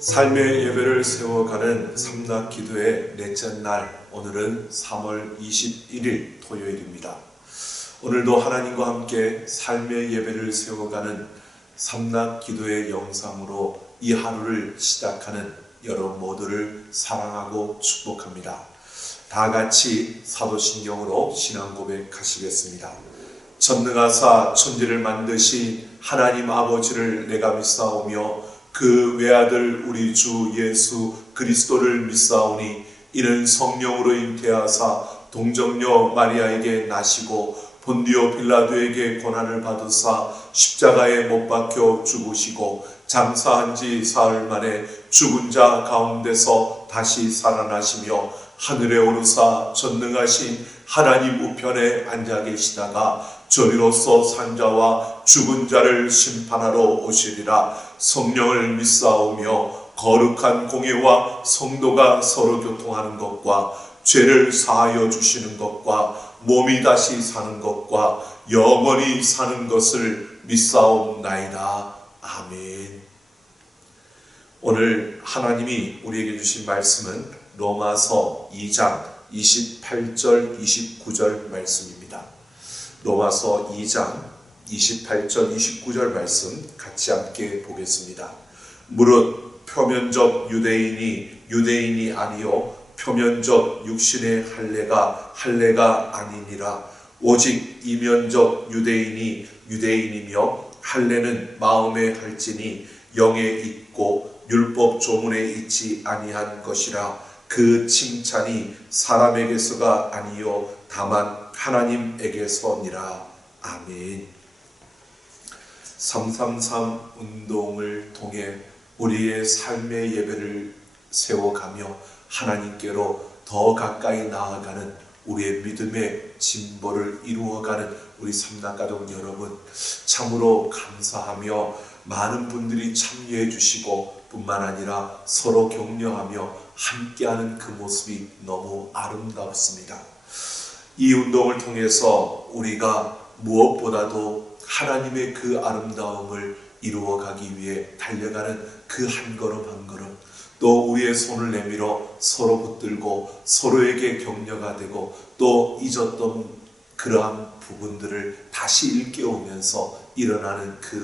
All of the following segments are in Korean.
삶의 예배를 세워가는 삼락기도의 넷째 날, 오늘은 3월 21일 토요일입니다. 오늘도 하나님과 함께 삶의 예배를 세워가는 삼락기도의 영상으로 이 하루를 시작하는 여러분 모두를 사랑하고 축복합니다. 다 같이 사도신경으로 신앙 고백하시겠습니다. 전능하사 천지를 만드신 하나님 아버지를 내가 믿사오며 그 외아들 우리 주 예수 그리스도를 믿사오니 이는 성령으로 잉태하사 동정녀 마리아에게 나시고 본디오 빌라도에게 고난을 받으사 십자가에 못 박혀 죽으시고 장사한 지 사흘 만에 죽은 자 가운데서 다시 살아나시며 하늘에 오르사 전능하신 하나님 우편에 앉아 계시다가 저리로서 산자와 죽은 자를 심판하러 오시리라. 성령을 믿사오며 거룩한 공예와 성도가 서로 교통하는 것과 죄를 사하여 주시는 것과 몸이 다시 사는 것과 영원히 사는 것을 믿사옵나이다. 아멘. 오늘 하나님이 우리에게 주신 말씀은 로마서 2장 28절 29절 말씀입니다. 로마서 2장 28절 29절 말씀 같이 함께 보겠습니다. 무릇 표면적 유대인이 아니요 표면적 육신의 할례가 아니니라. 오직 이면적 유대인이 유대인이며 할례는 마음에 할지니 영에 있고 율법 조문에 있지 아니한 것이라. 그 칭찬이 사람에게서가 아니요 다만 하나님에게서니라. 아멘. 333 운동을 통해 우리의 삶의 예배를 세워가며 하나님께로 더 가까이 나아가는 우리의 믿음의 진보를 이루어가는 우리 삼락가족 여러분, 참으로 감사하며 많은 분들이 참여해 주시고 뿐만 아니라 서로 격려하며 함께하는 그 모습이 너무 아름답습니다. 이 운동을 통해서 우리가 무엇보다도 하나님의 그 아름다움을 이루어가기 위해 달려가는 그 한 걸음 한 걸음, 또 우리의 손을 내밀어 서로 붙들고 서로에게 격려가 되고 또 잊었던 그러한 부분들을 다시 일깨우면서 일어나는 그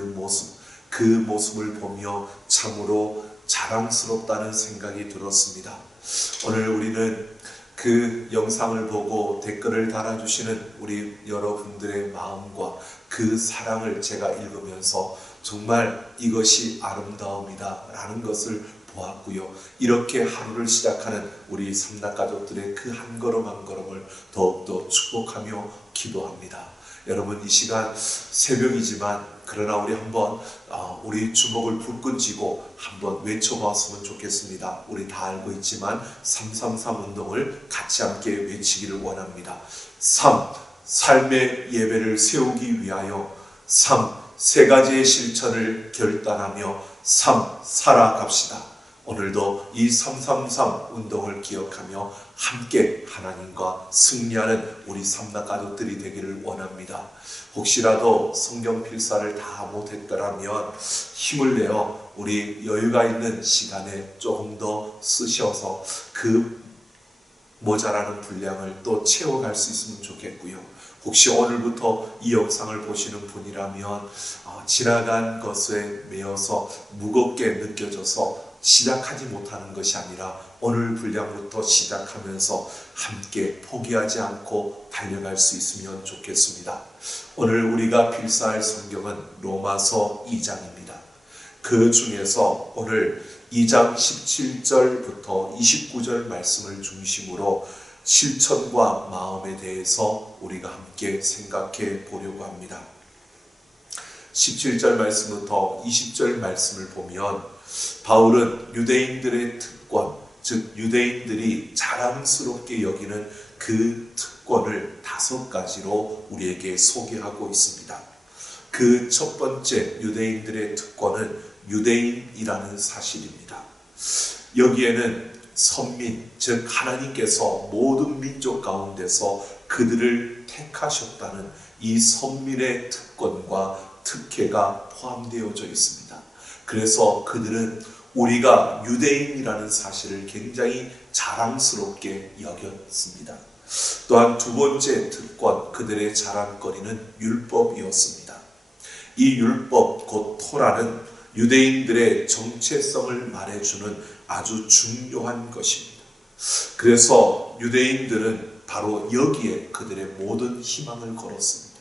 모습을 보며 참으로 자랑스럽다는 생각이 들었습니다. 오늘 우리는 그 영상을 보고 댓글을 달아주시는 우리 여러분들의 마음과 그 사랑을 제가 읽으면서 정말 이것이 아름다움이다 라는 것을 보았고요. 이렇게 하루를 시작하는 우리 삼락가족들의 그 한 걸음 한 걸음을 더욱더 축복하며 기도합니다. 여러분, 이 시간 새벽이지만 그러나 우리 한번 우리 주먹을 불끈 쥐고 한번 외쳐봤으면 좋겠습니다. 우리 다 알고 있지만 333 운동을 같이 함께 외치기를 원합니다. 3. 삶의 예배를 세우기 위하여. 3. 세 가지의 실천을 결단하며 3. 살아갑시다. 오늘도 이 333 운동을 기억하며 함께 하나님과 승리하는 우리 삼락가족들이 되기를 원합니다. 혹시라도 성경 필사를 다 못했더라면 힘을 내어 우리 여유가 있는 시간에 조금 더 쓰셔서 그 모자라는 분량을 또 채워갈 수 있으면 좋겠고요. 혹시 오늘부터 이 영상을 보시는 분이라면 지나간 것에 매여서 무겁게 느껴져서 시작하지 못하는 것이 아니라 오늘 분량부터 시작하면서 함께 포기하지 않고 달려갈 수 있으면 좋겠습니다. 오늘 우리가 필사할 성경은 로마서 2장입니다. 그 중에서 오늘 2장 17절부터 29절 말씀을 중심으로 실천과 마음에 대해서 우리가 함께 생각해 보려고 합니다. 17절 말씀부터 20절 말씀을 보면 바울은 유대인들의 특권, 즉 유대인들이 자랑스럽게 여기는 그 특권을 5가지로 우리에게 소개하고 있습니다. 그 첫 번째 유대인들의 특권은 유대인이라는 사실입니다. 여기에는 선민, 즉 하나님께서 모든 민족 가운데서 그들을 택하셨다는 이 선민의 특권과 특혜가 포함되어져 있습니다. 그래서 그들은 우리가 유대인이라는 사실을 굉장히 자랑스럽게 여겼습니다. 또한 두 번째 특권, 그들의 자랑거리는 율법이었습니다. 이 율법, 곧 토라는 유대인들의 정체성을 말해주는 아주 중요한 것입니다. 그래서 유대인들은 바로 여기에 그들의 모든 희망을 걸었습니다.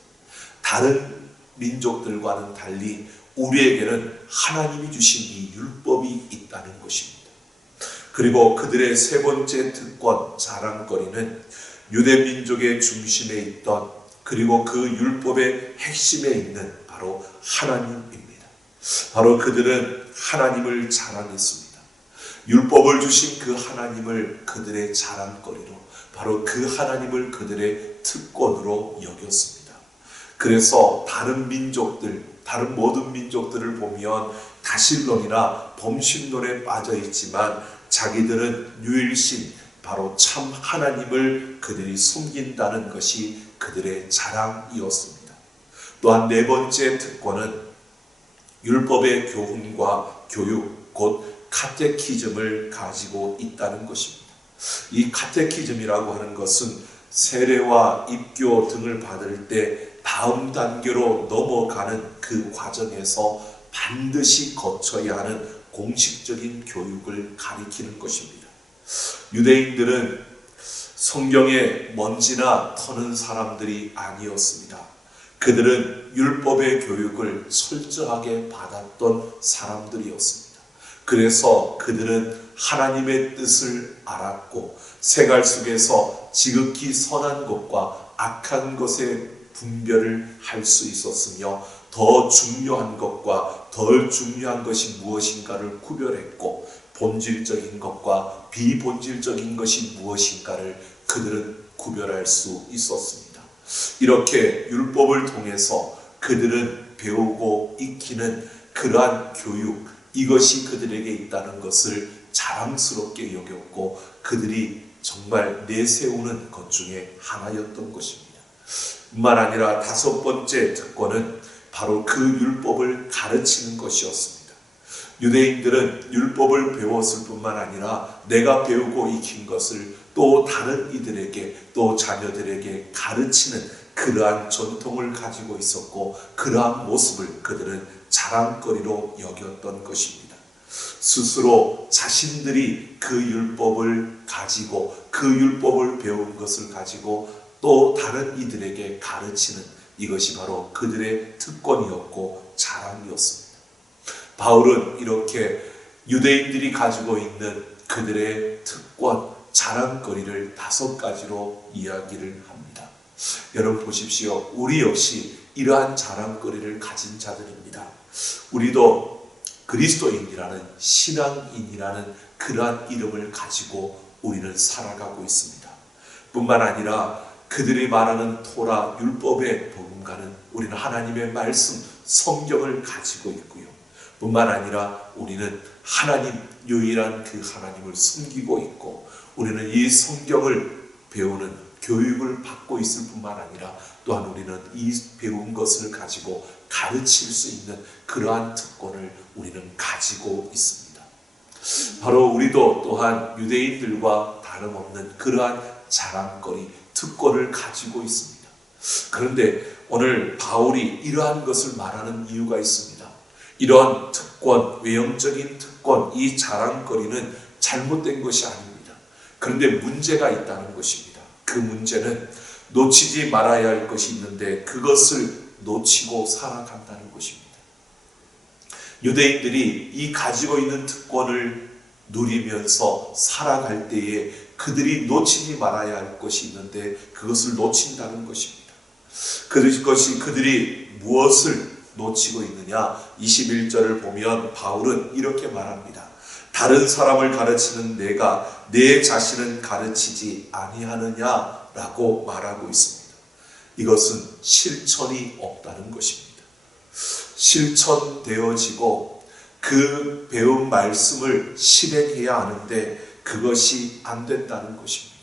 다른 민족들과는 달리 우리에게는 하나님이 주신 이 율법이 있다는 것입니다. 그리고 그들의 세 번째 특권, 자랑거리는 유대 민족의 중심에 있던, 그리고 그 율법의 핵심에 있는 바로 하나님입니다. 바로 그들은 하나님을 자랑했습니다. 율법을 주신 그 하나님을 그들의 자랑거리로, 바로 그 하나님을 그들의 특권으로 여겼습니다. 그래서 다른 민족들, 다른 모든 민족들을 보면 다신론이나 범신론에 빠져 있지만 자기들은 유일신, 바로 참 하나님을 그들이 숨긴다는 것이 그들의 자랑이었습니다. 또한 네 번째 특권은 율법의 교훈과 교육, 곧 카테키즘을 가지고 있다는 것입니다. 이 카테키즘이라고 하는 것은 세례와 입교 등을 받을 때 다음 단계로 넘어가는 그 과정에서 반드시 거쳐야 하는 공식적인 교육을 가리키는 것입니다. 유대인들은 성경에 먼지나 터는 사람들이 아니었습니다. 그들은 율법의 교육을 철저하게 받았던 사람들이었습니다. 그래서 그들은 하나님의 뜻을 알았고 생활 속에서 지극히 선한 것과 악한 것의 분별을 할 수 있었으며 더 중요한 것과 덜 중요한 것이 무엇인가를 구별했고 본질적인 것과 비본질적인 것이 무엇인가를 그들은 구별할 수 있었습니다. 이렇게 율법을 통해서 그들은 배우고 익히는 그러한 교육, 이것이 그들에게 있다는 것을 자랑스럽게 여겼고 그들이 정말 내세우는 것 중에 하나였던 것입니다. 뿐만 아니라 다섯 번째 특권은 바로 그 율법을 가르치는 것이었습니다. 유대인들은 율법을 배웠을 뿐만 아니라 내가 배우고 익힌 것을 또 다른 이들에게, 또 자녀들에게 가르치는 그러한 전통을 가지고 있었고 그러한 모습을 그들은 자랑거리로 여겼던 것입니다. 스스로 자신들이 그 율법을 가지고 그 율법을 배운 것을 가지고 또 다른 이들에게 가르치는, 이것이 바로 그들의 특권이었고 자랑이었습니다. 바울은 이렇게 유대인들이 가지고 있는 그들의 특권, 자랑거리를 다섯 가지로 이야기를 합니다. 여러분 보십시오. 우리 역시 이러한 자랑거리를 가진 자들입니다. 우리도 그리스도인이라는, 신앙인이라는 그러한 이름을 가지고 우리는 살아가고 있습니다. 뿐만 아니라 그들이 말하는 토라, 율법의 복음가는 우리는 하나님의 말씀, 성경을 가지고 있고요. 뿐만 아니라 우리는 하나님, 유일한 그 하나님을 숨기고 있고 우리는 이 성경을 배우는 교육을 받고 있을 뿐만 아니라 또한 우리는 이 배운 것을 가지고 가르칠 수 있는 그러한 특권을 우리는 가지고 있습니다. 바로 우리도 또한 유대인들과 다름없는 그러한 자랑거리, 특권을 가지고 있습니다. 그런데 오늘 바울이 이러한 것을 말하는 이유가 있습니다. 이러한 특권, 외형적인 특권, 이 자랑거리는 잘못된 것이 아닙니다. 그런데 문제가 있다는 것입니다. 그 문제는 놓치지 말아야 할 것이 있는데 그것을 놓치고 살아간다는 것입니다. 유대인들이 이 가지고 있는 특권을 누리면서 살아갈 때에 그들이 놓치지 말아야 할 것이 있는데 그것을 놓친다는 것입니다. 그것이 그들이 무엇을 놓치고 있느냐? 21절을 보면 바울은 이렇게 말합니다. 다른 사람을 가르치는 내가 내 자신은 가르치지 아니하느냐라고 말하고 있습니다. 이것은 실천이 없다는 것입니다. 실천되어지고 그 배운 말씀을 실행해야 하는데 그것이 안 된다는 것입니다.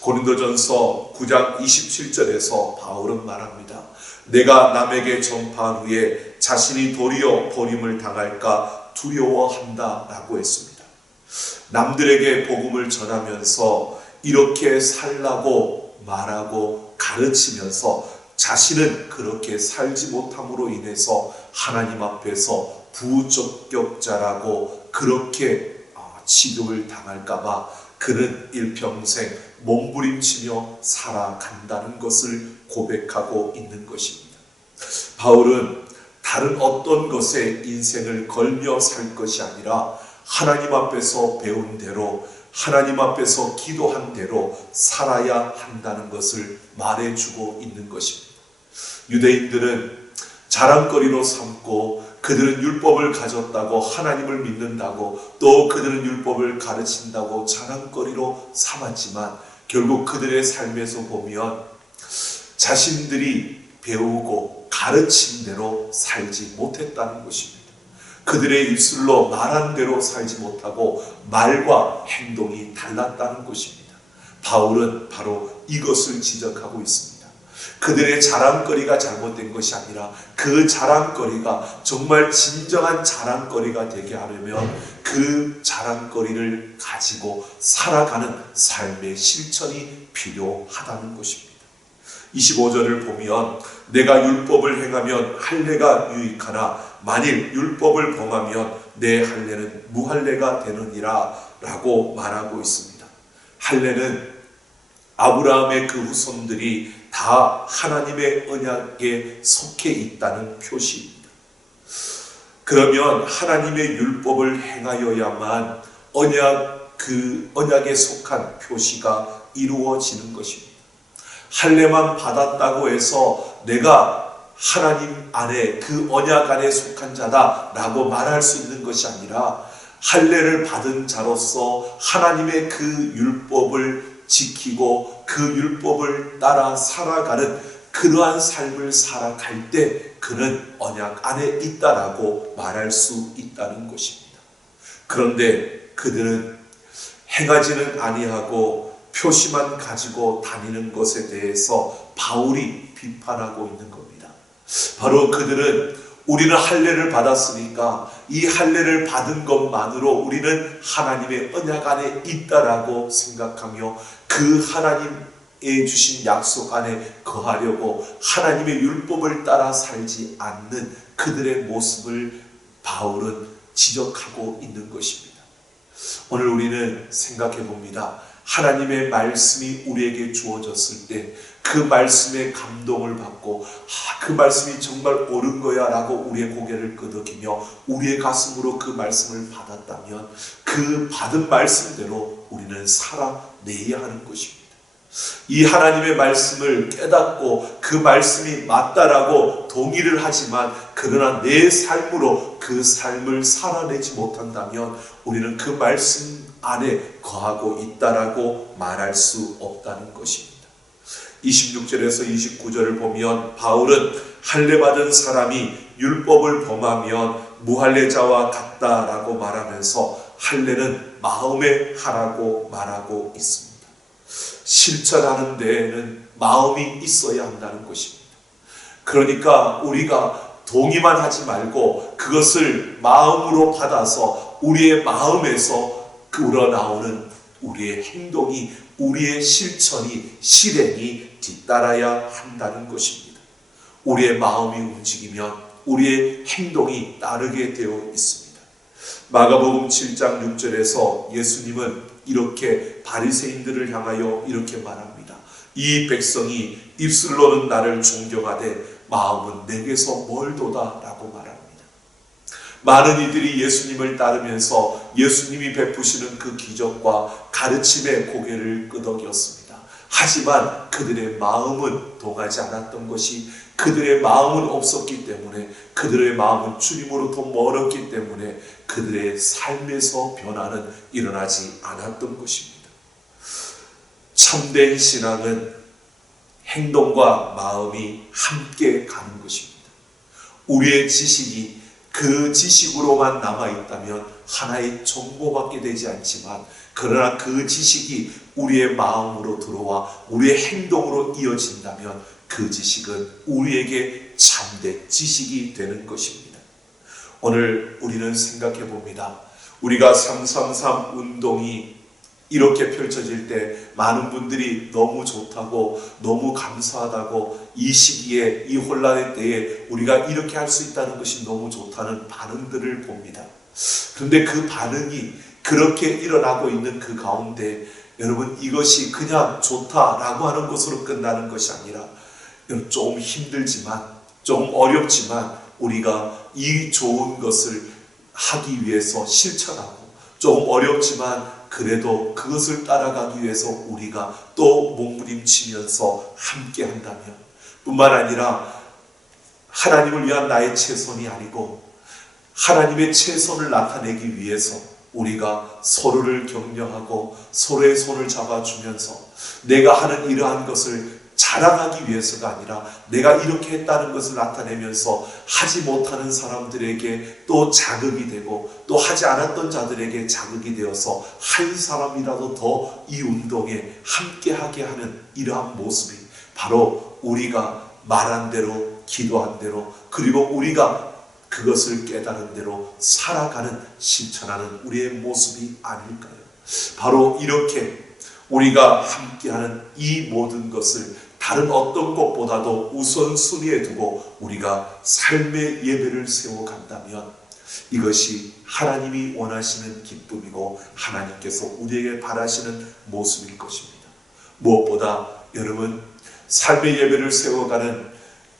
고린도전서 9장 27절에서 바울은 말합니다. 내가 남에게 전파한 후에 자신이 도리어 버림을 당할까 두려워한다 라고 했습니다. 남들에게 복음을 전하면서 이렇게 살라고 말하고 가르치면서 자신은 그렇게 살지 못함으로 인해서 하나님 앞에서 부적격자라고 그렇게 취급을 당할까봐 그는 일평생 몸부림치며 살아간다는 것을 고백하고 있는 것입니다. 바울은 다른 어떤 것에 인생을 걸며 살 것이 아니라 하나님 앞에서 배운 대로 하나님 앞에서 기도한 대로 살아야 한다는 것을 말해주고 있는 것입니다. 유대인들은 자랑거리로 삼고 그들은 율법을 가졌다고 하나님을 믿는다고 또 그들은 율법을 가르친다고 자랑거리로 삼았지만 결국 그들의 삶에서 보면 자신들이 배우고 가르친 대로 살지 못했다는 것입니다. 그들의 입술로 말한 대로 살지 못하고 말과 행동이 달랐다는 것입니다. 바울은 바로 이것을 지적하고 있습니다. 그들의 자랑거리가 잘못된 것이 아니라 그 자랑거리가 정말 진정한 자랑거리가 되게 하려면 그 자랑거리를 가지고 살아가는 삶의 실천이 필요하다는 것입니다. 25절을 보면 내가 율법을 행하면 할례가 유익하나 만일 율법을 범하면 내 할례는 무할례가 되느니라 라고 말하고 있습니다. 할례는 아브라함의 그 후손들이 다 하나님의 언약에 속해 있다는 표시입니다. 그러면 하나님의 율법을 행하여야만 그 언약에 속한 표시가 이루어지는 것입니다. 할례만 받았다고 해서 내가 하나님 안에 그 언약 안에 속한 자다라고 말할 수 있는 것이 아니라 할례를 받은 자로서 하나님의 그 율법을 지키고 그 율법을 따라 살아가는 그러한 삶을 살아갈 때 그는 언약 안에 있다라고 말할 수 있다는 것입니다. 그런데 그들은 행하지는 아니하고 표시만 가지고 다니는 것에 대해서 바울이 비판하고 있는 겁니다. 바로 그들은 우리는 할례를 받았으니까 이 할례를 받은 것만으로 우리는 하나님의 언약 안에 있다라고 생각하며 그 하나님의 주신 약속 안에 거하려고 하나님의 율법을 따라 살지 않는 그들의 모습을 바울은 지적하고 있는 것입니다. 오늘 우리는 생각해 봅니다. 하나님의 말씀이 우리에게 주어졌을 때 그 말씀에 감동을 받고 그 말씀이 정말 옳은 거야 라고 우리의 고개를 끄덕이며 우리의 가슴으로 그 말씀을 받았다면 그 받은 말씀대로 우리는 살아내야 하는 것입니다. 이 하나님의 말씀을 깨닫고 그 말씀이 맞다라고 동의를 하지만 그러나 내 삶으로 그 삶을 살아내지 못한다면 우리는 그 말씀 안에 거하고 있다라고 말할 수 없다는 것입니다. 26절에서 29절을 보면 바울은 할례 받은 사람이 율법을 범하면 무할례자와 같다라고 말하면서 할례는 마음에 하라고 말하고 있습니다. 실천하는 데에는 마음이 있어야 한다는 것입니다. 그러니까 우리가 동의만 하지 말고 그것을 마음으로 받아서 우리의 마음에서 우러나오는 우리의 행동이 우리의 실천이 실행이 뒤따라야 한다는 것입니다. 우리의 마음이 움직이면 우리의 행동이 따르게 되어 있습니다. 마가복음 7장 6절에서 예수님은 이렇게 바리새인들을 향하여 이렇게 말합니다. 이 백성이 입술로는 나를 존경하되 마음은 내게서 멀도다 라고 말합니다. 많은 이들이 예수님을 따르면서 예수님이 베푸시는 그 기적과 가르침에 고개를 끄덕였습니다. 하지만 그들의 마음은 동하지 않았던 것이 그들의 마음은 없었기 때문에 그들의 마음은 주님으로부터 멀었기 때문에 그들의 삶에서 변화는 일어나지 않았던 것입니다. 참된 신앙은 행동과 마음이 함께 가는 것입니다. 우리의 지식이 그 지식으로만 남아있다면 하나의 정보밖에 되지 않지만, 그러나 그 지식이 우리의 마음으로 들어와 우리의 행동으로 이어진다면 그 지식은 우리에게 참된 지식이 되는 것입니다. 오늘 우리는 생각해 봅니다. 우리가 333 운동이 이렇게 펼쳐질 때 많은 분들이 너무 좋다고, 너무 감사하다고, 이 시기에, 이 혼란의 때에 우리가 이렇게 할 수 있다는 것이 너무 좋다는 반응들을 봅니다. 그런데 그 반응이 그렇게 일어나고 있는 그 가운데 여러분, 이것이 그냥 좋다라고 하는 것으로 끝나는 것이 아니라 좀 힘들지만, 좀 어렵지만 우리가 이 좋은 것을 하기 위해서 실천하고, 좀 어렵지만 그래도 그것을 따라가기 위해서 우리가 또 몸부림치면서 함께 한다면, 뿐만 아니라 하나님을 위한 나의 최선이 아니고 하나님의 최선을 나타내기 위해서 우리가 서로를 격려하고 서로의 손을 잡아주면서 내가 하는 이러한 것을 자랑하기 위해서가 아니라 내가 이렇게 했다는 것을 나타내면서 하지 못하는 사람들에게 또 자극이 되고, 또 하지 않았던 자들에게 자극이 되어서 한 사람이라도 더 이 운동에 함께하게 하는 이러한 모습이 바로 우리가 말한 대로, 기도한 대로, 그리고 우리가 그것을 깨달은 대로 살아가는, 실천하는 우리의 모습이 아닐까요? 바로 이렇게 우리가 함께하는 이 모든 것을 다른 어떤 것보다도 우선순위에 두고 우리가 삶의 예배를 세워간다면 이것이 하나님이 원하시는 기쁨이고 하나님께서 우리에게 바라시는 모습일 것입니다. 무엇보다 여러분, 삶의 예배를 세워가는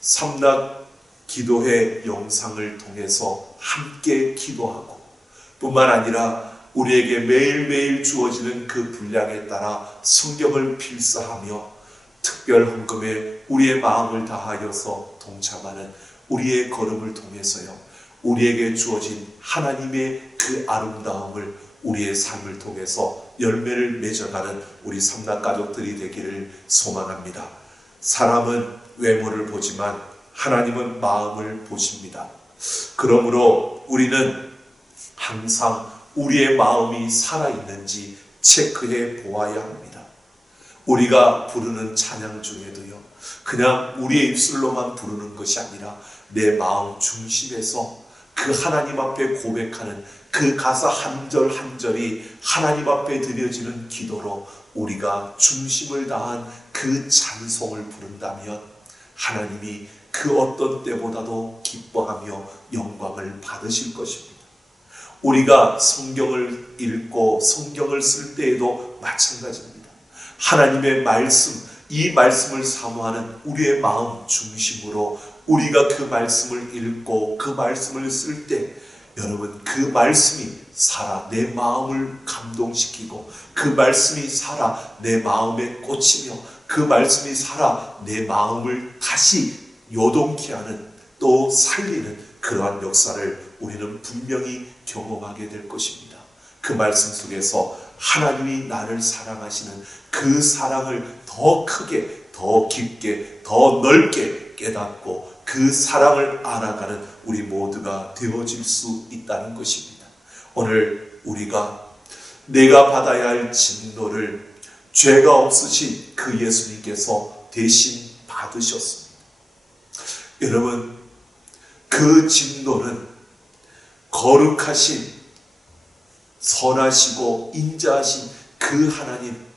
삼락 기도회 영상을 통해서 함께 기도하고, 뿐만 아니라 우리에게 매일매일 주어지는 그 분량에 따라 성경을 필사하며 특별 헌금에 우리의 마음을 다하여서 동참하는 우리의 걸음을 통해서요, 우리에게 주어진 하나님의 그 아름다움을 우리의 삶을 통해서 열매를 맺어가는 우리 삼락가족들이 되기를 소망합니다. 사람은 외모를 보지만 하나님은 마음을 보십니다. 그러므로 우리는 항상 우리의 마음이 살아있는지 체크해 보아야 합니다. 우리가 부르는 찬양 중에도요, 그냥 우리의 입술로만 부르는 것이 아니라 내 마음 중심에서 그 하나님 앞에 고백하는 그 가사 한 절 한 절이 하나님 앞에 드려지는 기도로 우리가 중심을 다한 그 찬송을 부른다면 하나님이 그 어떤 때보다도 기뻐하며 영광을 받으실 것입니다. 우리가 성경을 읽고 성경을 쓸 때에도 마찬가지입니다. 하나님의 말씀, 이 말씀을 사모하는 우리의 마음 중심으로 우리가 그 말씀을 읽고 그 말씀을 쓸 때 여러분, 그 말씀이 살아 내 마음을 감동시키고, 그 말씀이 살아 내 마음에 꽂히며, 그 말씀이 살아 내 마음을 다시 요동케 하는, 또 살리는 그러한 역사를 우리는 분명히 경험하게 될 것입니다. 그 말씀 속에서 하나님이 나를 사랑하시는 그 사랑을 더 크게, 더 깊게, 더 넓게 깨닫고 그 사랑을 알아가는 우리 모두가 되어질 수 있다는 것입니다. 오늘 우리가 내가 받아야 할 진노를 죄가 없으신 그 예수님께서 대신 받으셨습니다. 여러분, 그 진노는 거룩하신, 선하시고 인자하신 그 하나님,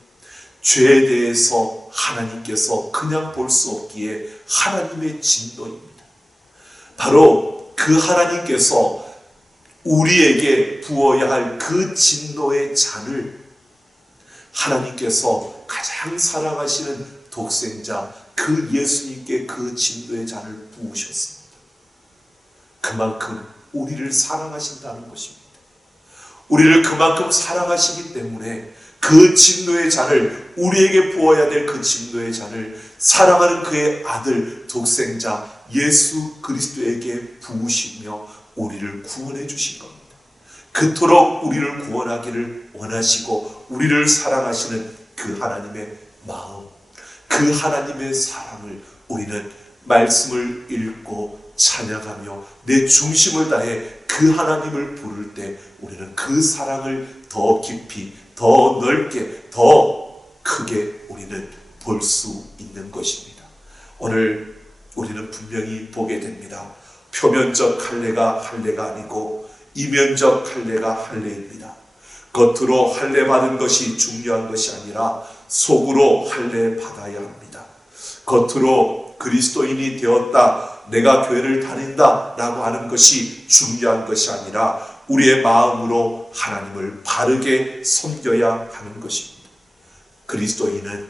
죄에 대해서 하나님께서 그냥 볼 수 없기에 하나님의 진노입니다. 바로 그 하나님께서 우리에게 부어야 할 그 진노의 잔을 하나님께서 가장 사랑하시는 독생자 그 예수님께 그 진노의 잔을 부으셨습니다. 그만큼 우리를 사랑하신다는 것입니다. 우리를 그만큼 사랑하시기 때문에 그 진노의 잔을, 우리에게 부어야 될 그 진노의 잔을 사랑하는 그의 아들 독생자 예수 그리스도에게 부으시며 우리를 구원해 주신 겁니다. 그토록 우리를 구원하기를 원하시고 우리를 사랑하시는 그 하나님의 마음, 그 하나님의 사랑을 우리는 말씀을 읽고 찬양하며 내 중심을 다해 그 하나님을 부를 때 우리는 그 사랑을 더 깊이, 더 넓게, 더 크게 우리는 볼 수 있는 것입니다. 오늘 우리는 분명히 보게 됩니다. 표면적 할례가 아니고 이면적 할례가 할례입니다. 겉으로 할례 받은 것이 중요한 것이 아니라 속으로 할례 받아야 합니다. 겉으로 그리스도인이 되었다, 내가 교회를 다닌다 라고 하는 것이 중요한 것이 아니라 우리의 마음으로 하나님을 바르게 섬겨야 하는 것입니다. 그리스도인은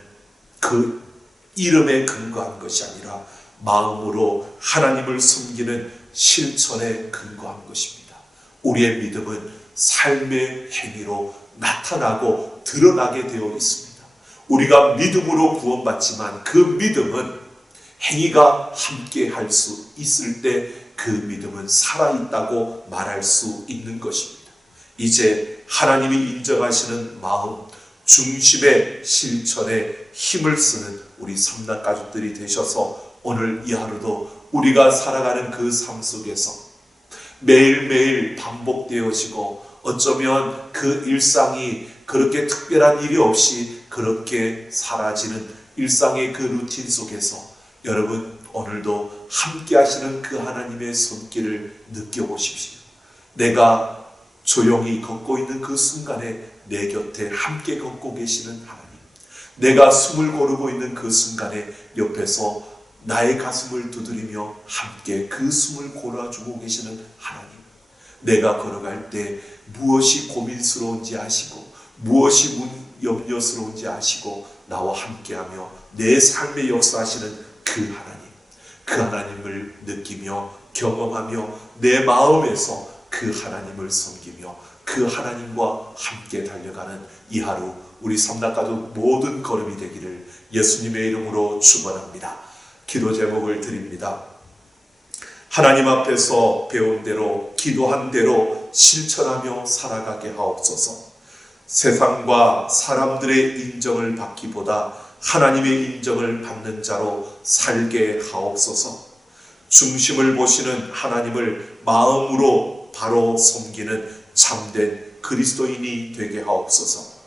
그 이름에 근거한 것이 아니라 마음으로 하나님을 섬기는 실천에 근거한 것입니다. 우리의 믿음은 삶의 행위로 나타나고 드러나게 되어 있습니다. 우리가 믿음으로 구원받지만 그 믿음은 행위가 함께 할 수 있을 때 그 믿음은 살아있다고 말할 수 있는 것입니다. 이제 하나님이 인정하시는 마음, 중심의 실천에 힘을 쓰는 우리 삼단 가족들이 되셔서 오늘 이 하루도 우리가 살아가는 그 삶 속에서 매일매일 반복되어지고 어쩌면 그 일상이 그렇게 특별한 일이 없이 그렇게 사라지는 일상의 그 루틴 속에서 여러분 오늘도 함께 하시는 그 하나님의 손길을 느껴보십시오. 내가 조용히 걷고 있는 그 순간에 내 곁에 함께 걷고 계시는 하나님, 내가 숨을 고르고 있는 그 순간에 옆에서 나의 가슴을 두드리며 함께 그 숨을 골아주고 계시는 하나님, 내가 걸어갈 때 무엇이 고민스러운지 아시고 무엇이 염려스러운지 아시고 나와 함께하며 내 삶에 역사하시는 그 하나님, 그 하나님을 느끼며 경험하며 내 마음에서 그 하나님을 섬기며 그 하나님과 함께 달려가는 이 하루 우리 삼단가족 모든 걸음이 되기를 예수님의 이름으로 축원합니다. 기도 제목을 드립니다. 하나님 앞에서 배운 대로 기도한 대로 실천하며 살아가게 하옵소서. 세상과 사람들의 인정을 받기보다 하나님의 인정을 받는 자로 살게 하옵소서. 중심을 보시는 하나님을 마음으로 바로 섬기는 참된 그리스도인이 되게 하옵소서.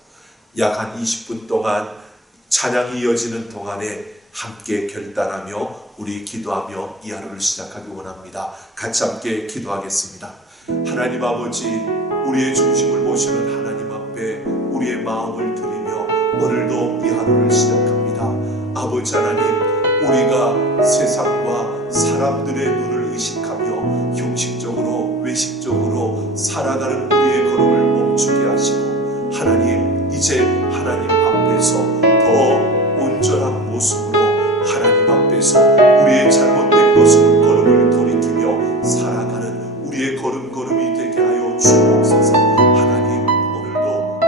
약 한 20분 동안 찬양이 이어지는 동안에 함께 결단하며 우리 기도하며 이 하루를 시작하기 원합니다. 같이 함께 기도하겠습니다. 하나님 아버지, 우리의 중심을 보시는 하나님 앞에 우리의 마음을 드리며 오늘도 이 하루를 시작합니다. 아버지 하나님, 우리가 세상과 사람들의 눈을 의식하며 형식적으로 외식적으로 살아가는 우리의 걸음을 멈추게 하시고 하나님, 이제 하나님 앞에서 더 온전한 모습으로 하나님 앞에서 우리의 잘못된 모습을 걸음을 돌이키며 살아가는 우리의 걸음이 되게 하여 주옵소서. 하나님, 오늘도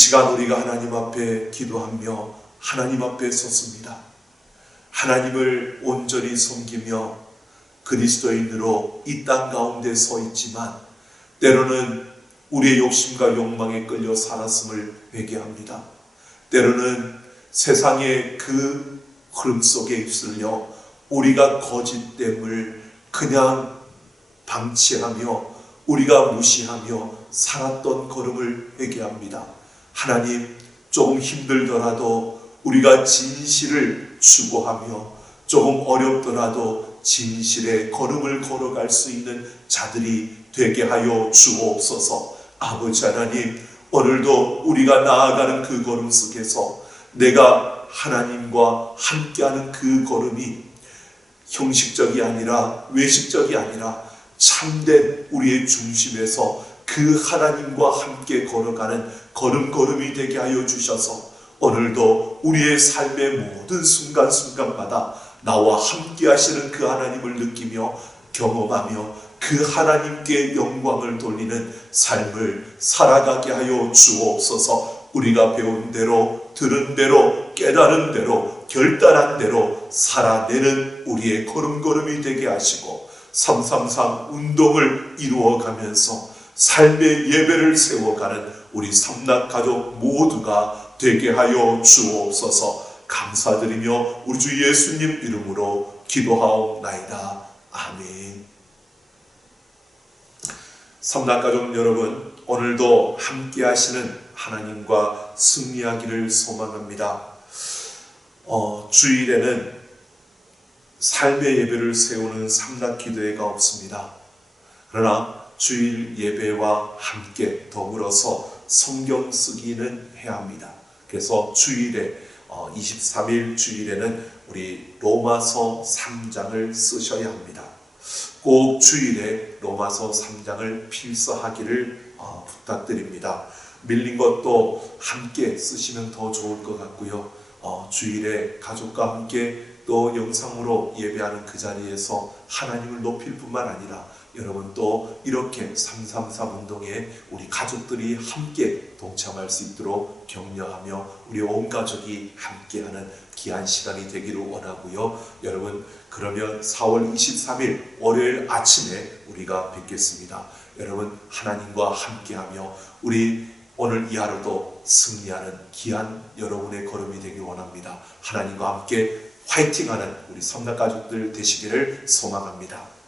시간 우리가 하나님 앞에 기도하며 하나님 앞에 섰습니다. 하나님을 온전히 섬기며 그리스도인으로 이 땅 가운데 서 있지만 때로는 우리의 욕심과 욕망에 끌려 살았음을 회개합니다. 때로는 세상의 그 흐름 속에 휩쓸려 우리가 거짓됨을 그냥 방치하며 우리가 무시하며 살았던 걸음을 회개합니다. 하나님, 조금 힘들더라도 우리가 진실을 추구하며 조금 어렵더라도 진실의 걸음을 걸어갈 수 있는 자들이 되게 하여 주옵소서. 아버지 하나님, 오늘도 우리가 나아가는 그 걸음 속에서 내가 하나님과 함께하는 그 걸음이 형식적이 아니라 외식적이 아니라 참된 우리의 중심에서 그 하나님과 함께 걸어가는 걸음걸음이 되게 하여 주셔서 오늘도 우리의 삶의 모든 순간순간마다 나와 함께 하시는 그 하나님을 느끼며 경험하며 그 하나님께 영광을 돌리는 삶을 살아가게 하여 주옵소서. 우리가 배운 대로, 들은 대로, 깨달은 대로, 결단한 대로 살아내는 우리의 걸음걸음이 되게 하시고 333 운동을 이루어가면서 삶의 예배를 세워가는 우리 삼락가족 모두가 되게 하여 주옵소서. 감사드리며 우리 주 예수님 이름으로 기도하옵나이다. 아멘. 삼락가족 여러분, 오늘도 함께 하시는 하나님과 승리하기를 소망합니다. 주일에는 삶의 예배를 세우는 삼락기도회가 없습니다. 그러나 주일 예배와 함께 더불어서 성경 쓰기는 해야 합니다. 그래서 주일에 23일 주일에는 우리 로마서 3장을 쓰셔야 합니다. 꼭 주일에 로마서 3장을 필사하기를 부탁드립니다. 밀린 것도 함께 쓰시면 더 좋을 것 같고요. 주일에 가족과 함께 또 영상으로 예배하는 그 자리에서 하나님을 높일 뿐만 아니라 여러분 또 이렇게 333 운동에 우리 가족들이 함께 동참할 수 있도록 격려하며 우리 온 가족이 함께하는 귀한 시간이 되기를 원하고요. 여러분, 그러면 4월 23일 월요일 아침에 우리가 뵙겠습니다. 여러분, 하나님과 함께하며 우리 오늘 이 하루도 승리하는 귀한 여러분의 걸음이 되길 원합니다. 하나님과 함께 화이팅하는 우리 삼락가족들 되시기를 소망합니다.